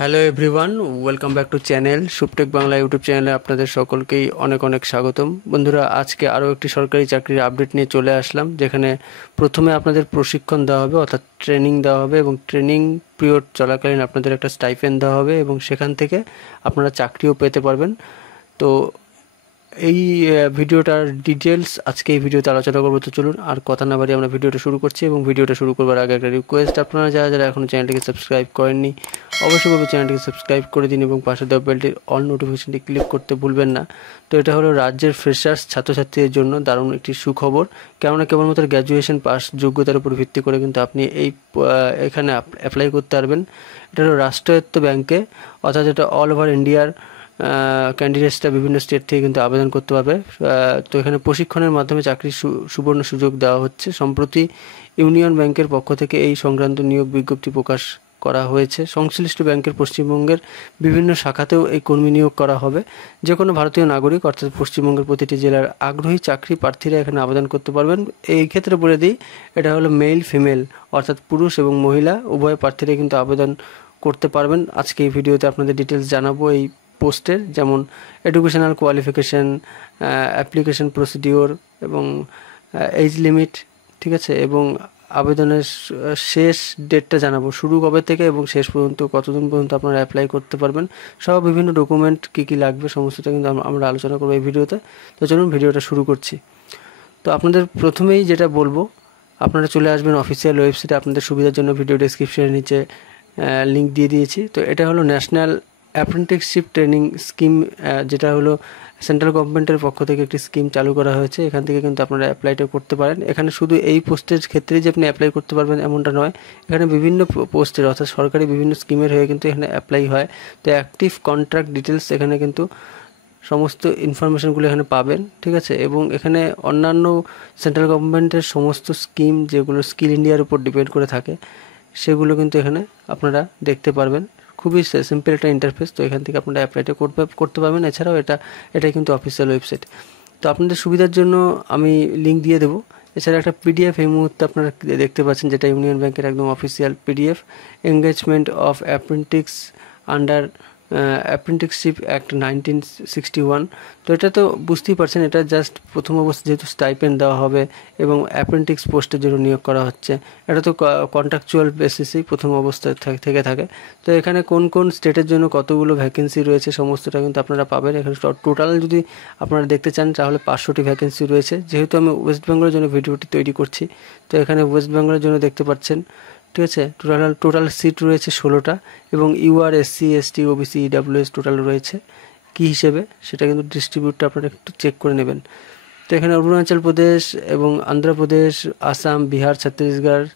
Hello everyone, welcome back to channel Shubhotech Bangla YouTube চ্যানেলে আপনাদের সকলকেই অনেক অনেক স্বাগতম। বন্ধুরা, আজকে আরও একটি সরকারি চাকরির আপডেট নিয়ে চলে আসলাম, যেখানে প্রথমে আপনাদের প্রশিক্ষণ দেওয়া হবে, অর্থাৎ ট্রেনিং দেওয়া হবে এবং ট্রেনিং পিরিয়ড চলাকালীন আপনাদের একটা স্টাইপেন্ড দেওয়া হবে এবং সেখান থেকে আপনারা চাকরিও পেতে পারবেন। তো এই ভিডিওটার ডিটেলস আজকে এই ভিডিওতে আলোচনা করবো। তো চলুন আর কথা না বাড়িয়ে আমরা ভিডিওটা শুরু করছি। এবং ভিডিওটা শুরু করবার আগে একটা রিকোয়েস্ট, আপনারা যারা যারা এখনও চ্যানেলটিকে সাবস্ক্রাইব করেননি অবশ্যই বলবো চ্যানেলটিকে সাবস্ক্রাইব করে দিন এবং পাশে দেওয়া বেলটির অল নোটিফিকেশনটি ক্লিক করতে ভুলবেন না। তো এটা হলো রাজ্যের ফ্রেশার্স ছাত্রছাত্রীদের জন্য দারুণ একটি সুখবর, কেননা কেবলমাত্র গ্র্যাজুয়েশন পাস যোগ্যতার উপর ভিত্তি করে কিন্তু আপনি এখানে অ্যাপ্লাই করতে পারবেন। এটা হলো রাষ্ট্রায়ত্ত ব্যাংকে, অর্থাৎ এটা অল ওভার ইন্ডিয়ার ক্যান্ডিডেটসরা বিভিন্ন স্টেট থেকে কিন্তু আবেদন করতে পারবে। তো এখানে প্রশিক্ষণের মাধ্যমে চাকরির সুবর্ণ সুযোগ দেওয়া হচ্ছে। সম্প্রতি ইউনিয়ন ব্যাংকের পক্ষ থেকে এই সংক্রান্ত নিয়োগ বিজ্ঞপ্তি প্রকাশ করা হয়েছে। সংশ্লিষ্ট ব্যাংকের পশ্চিমবঙ্গের বিভিন্ন শাখাতেও এই কর্মী নিয়োগ করা হবে। যে কোনো ভারতীয় নাগরিক, অর্থাৎ পশ্চিমবঙ্গের প্রতিটি জেলার আগ্রহী চাকরি প্রার্থীরা এখানে আবেদন করতে পারবেন। এই ক্ষেত্রে বলে দিই, এটা হলো মেল ফিমেল, অর্থাৎ পুরুষ এবং মহিলা উভয় প্রার্থীরা কিন্তু আবেদন করতে পারবেন। আজকে এই ভিডিওতে আপনাদের ডিটেলস জানাবো এই পোস্টের, যেমন এডুকেশনাল কোয়ালিফিকেশান, অ্যাপ্লিকেশন প্রসিডিওর এবং এজ লিমিট, ঠিক আছে, এবং আবেদনের শেষ ডেটটা জানাবো, শুরু কবে থেকে এবং শেষ পর্যন্ত কতদিন পর্যন্ত আপনারা অ্যাপ্লাই করতে পারবেন, সব বিভিন্ন ডকুমেন্ট কী কী লাগবে সমস্তটা কিন্তু আমরা আলোচনা করবো এই ভিডিওতে। তো চলুন ভিডিওটা শুরু করছি। তো আপনাদের প্রথমেই যেটা বলবো, আপনারা চলে আসবেন অফিসিয়াল ওয়েবসাইটে। আপনাদের সুবিধার জন্য ভিডিও ডেসক্রিপশনের নিচে লিঙ্ক দিয়ে দিয়েছি। তো এটা হলো ন্যাশনাল অ্যাপ্রেন্টিসশিপ ট্রেনিং স্কিম, যেটা হলো সেন্ট্রাল গভর্নমেন্টের পক্ষ থেকে একটি স্কিম চালু করা হয়েছে। এখান থেকে কিন্তু আপনারা অ্যাপ্লাইটা করতে পারেন। এখানে শুধু এই পোস্টের ক্ষেত্রেই যে আপনি অ্যাপ্লাই করতে পারবেন এমনটা নয়, এখানে বিভিন্ন পোস্টের, অর্থাৎ সরকারি বিভিন্ন স্কিমের হয়ে কিন্তু এখানে অ্যাপ্লাই হয়। তো অ্যাক্টিভ কন্ট্রাক্ট ডিটেলস এখানে কিন্তু সমস্ত ইনফরমেশনগুলো এখানে পাবেন, ঠিক আছে। এবং এখানে অন্যান্য সেন্ট্রাল গভর্নমেন্টের সমস্ত স্কিম, যেগুলো স্কিল ইন্ডিয়ার উপর ডিপেন্ড করে থাকে, সেগুলো কিন্তু এখানে আপনারা দেখতে পারবেন। খুবই সিম্পল একটা ইন্টারফেস। তো এখান থেকে আপনারা অ্যাপ্লাইটা করতে পারবেন। এছাড়াও এটাই কিন্তু অফিসিয়াল ওয়েবসাইট। তো আপনাদের সুবিধার জন্য আমি লিঙ্ক দিয়ে দেবো। এছাড়া একটা পিডিএফ এই মুহূর্তে আপনারা দেখতে পাচ্ছেন, যেটা ইউনিয়ন ব্যাংকের একদম official PDF, engagement of apprentice under apprenticeship act 1961। তো এটা তো বুঝতেই পারছেন, এটা জাস্ট প্রথম অবস্থা যেহেতু স্টাইপেন্ড দেওয়া হবে এবং অ্যাপ্রেন্টিস পোস্টের জন্য নিয়োগ করা হচ্ছে, এটা তো কন্ট্রাকচুয়াল বেসিসেই প্রথম অবস্থায় থেকে থাকে। তো এখানে কোন কোন স্টেটের জন্য কতগুলো ভ্যাকেন্সি রয়েছে সমস্তটা কিন্তু আপনারা পাবেন। এখানে টোটাল যদি আপনারা দেখতে চান তাহলে 500টি ভ্যাকেন্সি রয়েছে। যেহেতু আমি ওয়েস্ট বেঙ্গলের জন্য ভিডিওটি তৈরি করছি, তো এখানে ওয়েস্ট বেঙ্গলের জন্য দেখতে পাচ্ছেন, ঠিক আছে, টোটাল সিট রয়েছে 16টা এবং UR, SC, ST, OBC, EWS total রয়েছে কী হিসেবে, সেটা কিন্তু ডিস্ট্রিবিউটটা আপনারা একটু চেক করে নেবেন। তো এখানে অরুণাচল প্রদেশ এবং অন্ধ্রপ্রদেশ, আসাম, বিহার, ছত্তিশগড়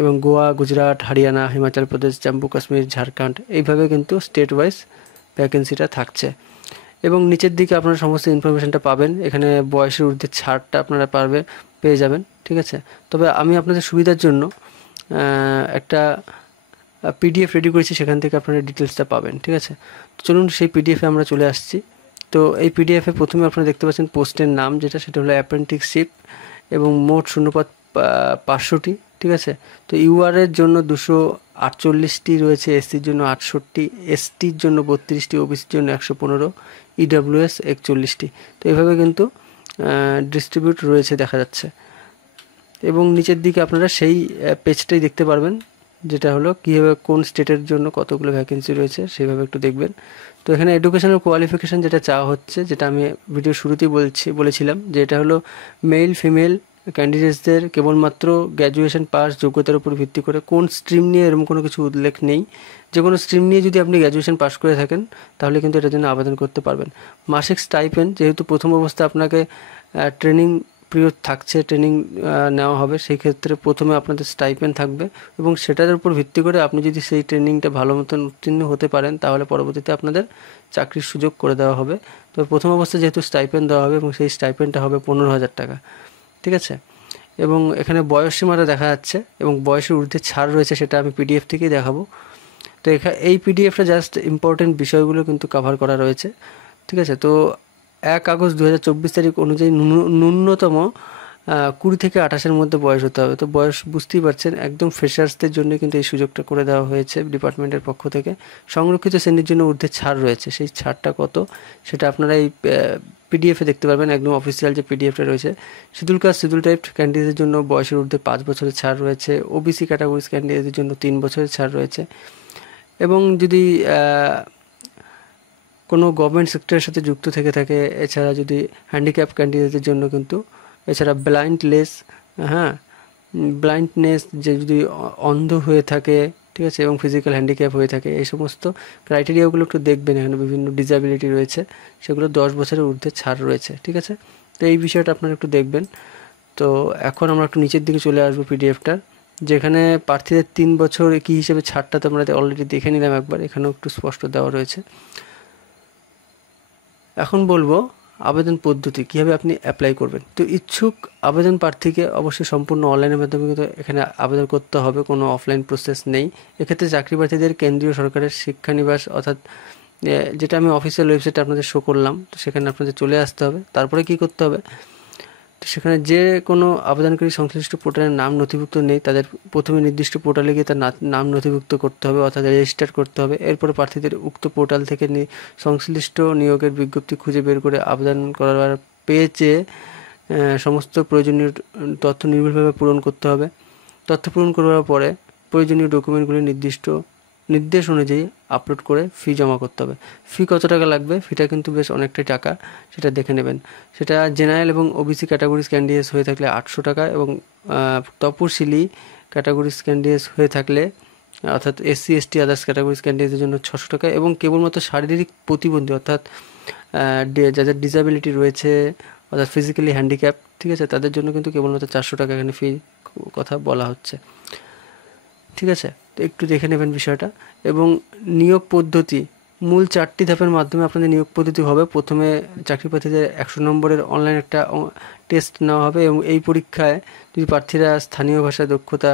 এবং গোয়া, গুজরাট, হরিয়ানা, হিমাচল প্রদেশ, জম্মু কাশ্মীর, ঝাড়খণ্ড, এইভাবে কিন্তু স্টেট ওয়াইজ ভ্যাকেন্সিটা থাকছে। এবং নিচের দিকে আপনারা সমস্ত ইনফরমেশানটা পাবেন। এখানে বয়সের ঊর্ধ্বে ছাড়টা আপনারা পেয়ে যাবেন, ঠিক আছে। তবে আমি আপনাদের সুবিধার জন্য একটা পিডিএফ রেডি করেছি, সেখান থেকে আপনারা ডিটেলসটা পাবেন, ঠিক আছে। তো চলুন সেই পিডিএফে আমরা চলে আসছি। তো এই পিডিএফে প্রথমে আপনারা দেখতে পাচ্ছেন পোস্টের নাম, সেটা হলো অ্যাপ্রেন্টিসশিপ এবং মোট শূন্যপদ 500টি, ঠিক আছে। তো ইউআরের জন্য 248টি রয়েছে, এসসির জন্য 68টি, এসটির জন্য 32টি, ওবিসির জন্য 115, ইডাব্লিউএস 41টি। তো এইভাবে কিন্তু ডিস্ট্রিবিউট রয়েছে দেখা যাচ্ছে। এবং নিচের দিকে আপনারা সেই পেজটাই দেখতে পারবেন, যেটা হলো কীভাবে কোন স্টেটের জন্য কতগুলো ভ্যাকেন্সি রয়েছে সেইভাবে একটু দেখবেন। তো এখানে এডুকেশনাল কোয়ালিফিকেশান যেটা চাওয়া হচ্ছে, যেটা আমি ভিডিও শুরুতেই বলেছিলাম, যে এটা হলো মেল ফিমেল ক্যান্ডিডেটসদের কেবলমাত্র গ্র্যাজুয়েশন পাস যোগ্যতার উপর ভিত্তি করে, কোন স্ট্রিম নিয়ে এরকম কোনো কিছু উল্লেখ নেই। যে কোনো স্ট্রিম নিয়ে যদি আপনি গ্র্যাজুয়েশন পাস করে থাকেন তাহলে কিন্তু এটার জন্য আবেদন করতে পারবেন। মাসিক স্টাইপেন্ড, যেহেতু প্রথম অবস্থায় আপনাকে ট্রেনিং পিরিয়ড থাকছে, ট্রেনিং নেওয়া হবে, সেই ক্ষেত্রে প্রথমে আপনাদের স্টাইপেন্ড থাকবে এবং সেটার উপর ভিত্তি করে আপনি যদি সেই ট্রেনিংটা ভালো মতন উত্তীর্ণ হতে পারেন তাহলে পরবর্তীতে আপনাদের চাকরির সুযোগ করে দেওয়া হবে। তো প্রথম অবস্থায় যেহেতু স্টাইপেন্ড দেওয়া হবে এবং সেই স্টাইপেন্ডটা হবে 15,000 টাকা, ঠিক আছে। এবং এখানে বয়সসীমাটা দেখা যাচ্ছে এবং বয়সের ঊর্ধ্বে ছাড় রয়েছে, সেটা আমি পিডিএফ থেকেই দেখাবো। তো এই পিডিএফটা জাস্ট ইম্পর্টেন্ট বিষয়গুলো কিন্তু কভার করা রয়েছে, ঠিক আছে। তো 1 আগস্ট 2024 তারিখ অনুযায়ী ন্যূনতম 20 থেকে 28-এর মধ্যে বয়স হতে হবে। তো বয়স বুঝতেই পারছেন, একদম ফ্রেশার্সদের জন্য কিন্তু এই সুযোগটা করে দেওয়া হয়েছে ডিপার্টমেন্টের পক্ষ থেকে। সংরক্ষিত শ্রেণীর জন্য ঊর্ধ্বে ছাড় রয়েছে, সেই ছাড়টা কত সেটা আপনারা এই পিডিএফে দেখতে পারবেন, একদম অফিসিয়াল যে পিডিএফটা রয়েছে। শিডিউল কাস্ট শিডিউল টাইপ ক্যান্ডিডেটদের জন্য বয়সের ঊর্ধ্বে 5 বছরের ছাড় রয়েছে। ওবিসি ক্যাটাগরিজ ক্যান্ডিডেটদের জন্য 3 বছরের ছাড় রয়েছে। এবং যদি কোনো গভর্নমেন্ট সেক্টরের সাথে যুক্ত থেকে থাকে, এছাড়া যদি হ্যান্ডিক্যাপ ক্যান্ডিডেটদের জন্য কিন্তু, এছাড়া ব্লাইন্ডনেস যে যদি অন্ধ হয়ে থাকে, ঠিক আছে, এবং ফিজিক্যাল হ্যান্ডিক্যাপ হয়ে থাকে, এই সমস্ত ক্রাইটেরিয়াগুলো একটু দেখবেন। এখানে বিভিন্ন ডিসএবিলিটি রয়েছে, সেগুলো 10 বছরের ঊর্ধ্বে ছাড় রয়েছে, ঠিক আছে। তো এই বিষয়টা আপনারা একটু দেখবেন। তো এখন আমরা একটু নিচের দিকে চলে আসবো পিডিএফটার, যেখানে প্রার্থীদের 3 বছর কী হিসেবে ছাড়টা তো আমরা অলরেডি দেখে নিলাম একবার, এখানেও একটু স্পষ্ট দেওয়া রয়েছে। এখন বলবো আবেদন পদ্ধতি, কীভাবে আপনি অ্যাপ্লাই করবেন। তো ইচ্ছুক আবেদন প্রার্থীকে অবশ্যই সম্পূর্ণ অনলাইনের মাধ্যমে কিন্তু এখানে আবেদন করতে হবে, কোনো অফলাইন প্রসেস নেই। এক্ষেত্রে চাকরি প্রার্থীদের কেন্দ্রীয় সরকারের শিক্ষানিবাস, অর্থাৎ যেটা আমি অফিসিয়াল ওয়েবসাইটে আপনাদের শো করলাম, তো সেখানে আপনাদের চলে আসতে হবে। তারপরে কি করতে হবে, তো সেখানে যে কোনো আবেদনকারী সংশ্লিষ্ট পোর্টালের নাম নথিভুক্ত নেই, তাদের প্রথমে নির্দিষ্ট পোর্টালে গিয়ে তার নাম নথিভুক্ত করতে হবে, অর্থাৎ রেজিস্টার করতে হবে। এরপরে প্রার্থীদের উক্ত পোর্টাল থেকে সংশ্লিষ্ট নিয়োগের বিজ্ঞপ্তি খুঁজে বের করে আবেদন করার পেজে সমস্ত প্রয়োজনীয় তথ্য নির্ভুলভাবে পূরণ করতে হবে। তথ্য পূরণ করার পরে প্রয়োজনীয় ডকুমেন্টগুলি নির্দেশ অনুযায়ী আপলোড করে ফি জমা করতে হবে। ফি কত টাকা লাগবে, ফিটা কিন্তু বেশ অনেকটাই টাকা, সেটা দেখে নেবেন। সেটা জেনারেল এবং ওবিসি ক্যাটাগরিজ ক্যান্ডিডেটস হয়ে থাকলে 800 টাকা, এবং তপশিলি ক্যাটাগরিজ ক্যান্ডিডেটস হয়ে থাকলে, অর্থাৎ এসসি এসটি আদার্স ক্যাটাগরিজ ক্যান্ডিডেটদের জন্য 600 টাকা, এবং কেবলমাত্র শারীরিক প্রতিবন্ধী, অর্থাৎ যাদের ডিসএবিলিটি রয়েছে, অর্থাৎ ফিজিক্যালি হ্যান্ডিক্যাপ, ঠিক আছে, তাদের জন্য কিন্তু কেবলমাত্র 400 টাকা এখানে ফি কথা বলা হচ্ছে, ঠিক আছে। তো একটু দেখে নেবেন বিষয়টা। এবং নিয়োগ পদ্ধতি, মূল 4টি ধাপের মাধ্যমে আপনাদের নিয়োগ পদ্ধতি হবে। প্রথমে চাকরি প্রার্থীদের 100 নম্বরের অনলাইন একটা টেস্ট নেওয়া হবে, এবং এই পরীক্ষায় যদি প্রার্থীরা স্থানীয় ভাষায় দক্ষতা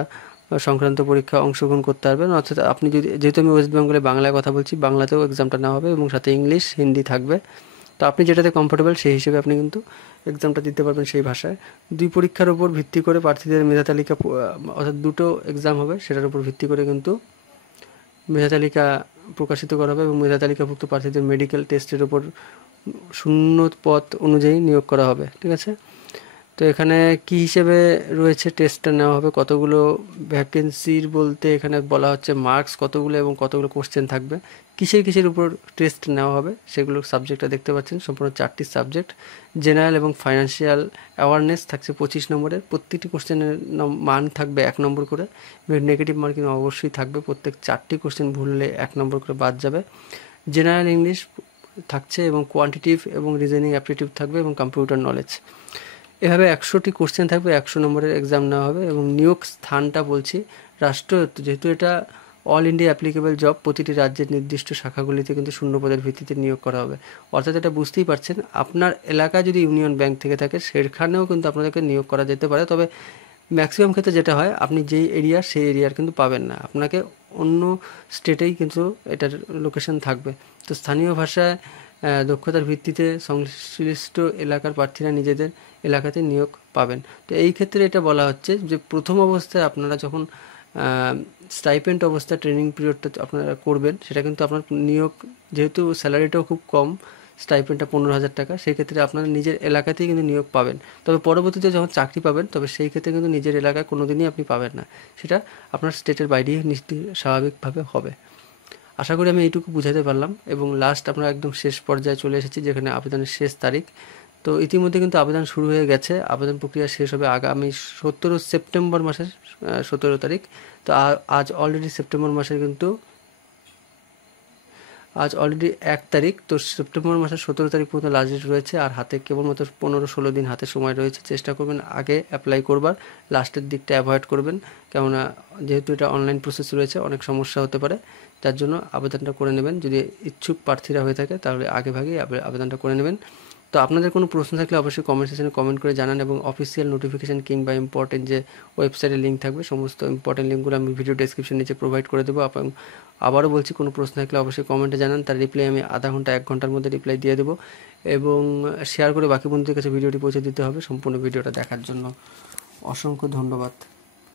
সংক্রান্ত পরীক্ষা অংশগ্রহণ করতে পারবেন, অর্থাৎ আপনি যদি, যেহেতু আমি ওয়েস্ট বেঙ্গলে বাংলায় কথা বলছি, বাংলাতেও এক্সামটা নেওয়া হবে, এবং সাথে ইংলিশ হিন্দি থাকবে। তো আপনি যেটাতে কমফোর্টেবল সেই হিসেবে আপনি কিন্তু এক্সামটা দিতে পারবেন সেই ভাষায়। 2 পরীক্ষার উপর ভিত্তি করে প্রার্থীদের মেধা তালিকা, অর্থাৎ 2টো এক্সাম হবে, সেটার উপর ভিত্তি করে কিন্তু মেধা তালিকা প্রকাশিত করা হবে, এবং মেধা তালিকাভুক্ত প্রার্থীদের মেডিকেল টেস্টের উপর শূন্য পদ অনুযায়ী নিয়োগ করা হবে, ঠিক আছে। তো এখানে কি হিসেবে রয়েছে টেস্টটা নেওয়া হবে, কতগুলো ভ্যাকেন্সির বলতে এখানে বলা হচ্ছে মার্কস কতগুলো এবং কতগুলো কোশ্চেন থাকবে, কিসের উপর টেস্ট নেওয়া হবে সেগুলো সাবজেক্টটা দেখতে পাচ্ছেন, সম্পূর্ণ 4টি সাবজেক্ট। জেনারেল এবং ফাইন্যান্সিয়াল অ্যাওয়ারনেস থাকছে 25 নম্বরের, প্রত্যেকটি কোশ্চেনের মান থাকবে 1 নম্বর করে, নেগেটিভ মার্কিং অবশ্যই থাকবে, প্রত্যেক 4টি কোশ্চেন ভুললে 1 নম্বর করে বাদ যাবে। জেনারেল ইংলিশ থাকছে, এবং কোয়ান্টিটিভ এবং রিজনিং অ্যাপটিটিউড থাকবে, এবং কম্পিউটার নলেজ। এভাবে 100টি কোশ্চেন থাকবে, 100 নম্বরের এক্সাম নেওয়া হবে। এবং নিয়োগ স্থানটা বলছি রাষ্ট্রায়ত্ত, যেহেতু এটা অল ইন্ডিয়া অ্যাপ্লিকেবল জব, প্রতিটি রাজ্যের নির্দিষ্ট শাখাগুলিতে কিন্তু শূন্য পদের ভিত্তিতে নিয়োগ করা হবে। অর্থাৎ এটা বুঝতেই পারছেন, আপনার এলাকায় যদি ইউনিয়ন ব্যাংক থেকে থাকে সেখানেও কিন্তু আপনাদেরকে নিয়োগ করা যেতে পারে, তবে ম্যাক্সিমাম ক্ষেত্রে যেটা হয়, আপনি যেই এরিয়া সেই এরিয়ার কিন্তু পাবেন না, আপনাকে অন্য স্টেটেই কিন্তু এটার লোকেশন থাকবে। তো স্থানীয় ভাষায় দক্ষতার ভিত্তিতে সংশ্লিষ্ট এলাকার প্রার্থীরা নিজেদের এলাকাতে নিয়োগ পাবেন। তো এই ক্ষেত্রে এটা বলা হচ্ছে যে প্রথম অবস্থায় আপনারা যখন স্টাইপেন্ড অবস্থায় ট্রেনিং পিরিয়ডটা আপনারা করবেন, সেটা কিন্তু আপনার নিয়োগ, যেহেতু স্যালারিটাও খুব কম, স্টাইপেন্ডটা 15,000 টাকা, সেই ক্ষেত্রে আপনারা নিজের এলাকাতেই কিন্তু নিয়োগ পাবেন। তবে পরবর্তীতে যখন চাকরি পাবেন, তবে সেই ক্ষেত্রে কিন্তু নিজের এলাকায় কোনো দিনই আপনি পাবেন না, সেটা আপনার স্টেটের বাইরেই স্বাভাবিকভাবে হবে। আশা করি আমি এইটুকু বুঝাতে পারলাম। এবং লাস্ট আমরা একদম শেষ পর্যায়ে চলে এসেছি, যেখানে আবেদনের শেষ তারিখ। তো ইতিমধ্যে কিন্তু আবেদন শুরু হয়ে গেছে, আবেদন প্রক্রিয়া শেষ হবে আগামী 17 সেপ্টেম্বর মাসের 17 তারিখ। তো আজ অলরেডি সেপ্টেম্বর মাসের কিন্তু আজ অলরেডি 1 তারিখ, তো সেপ্টেম্বর মাসের 17 তারিখ পর্যন্ত লাস্ট ডেট রয়েছে, আর হাতে কেবলমাত্র 15-16 দিন হাতে সময় রয়েছে। চেষ্টা করবেন আগে অ্যাপ্লাই করবার, লাস্টের দিকটা অ্যাভয়েড করবেন, কেননা যেহেতু এটা অনলাইন প্রসেস রয়েছে অনেক সমস্যা হতে পারে, তার জন্য আবেদনটা করে নেবেন। যদি ইচ্ছুক প্রার্থীরা হয়ে থাকে তাহলে আগে ভাগেই আবেদনটা করে নেবেন। তো আপনাদের কোনো প্রশ্ন থাকলে অবশ্যই কমেন্ট সেকশনে কমেন্ট করে জানান, এবং অফিসিয়াল নোটিফিকেশান কিংবা ইম্পর্টেন্ট যে ওয়েবসাইটের লিঙ্ক থাকবে, সমস্ত ইম্পর্টেন্ট লিঙ্কগুলো আমি ভিডিও ডেসক্রিপশন নিচে প্রোভাইড করে দেবো। এবং আবারও বলছি, কোনো প্রশ্ন থাকলে অবশ্যই কমেন্টে জানান, তার রিপ্লাই আমি আধা ঘন্টা 1 ঘন্টার মধ্যে রিপ্লাই দিয়ে দেবো। এবং শেয়ার করে বাকি বন্ধুদের কাছে ভিডিওটি পৌঁছে দিতে হবে। সম্পূর্ণ ভিডিওটা দেখার জন্য অসংখ্য ধন্যবাদ।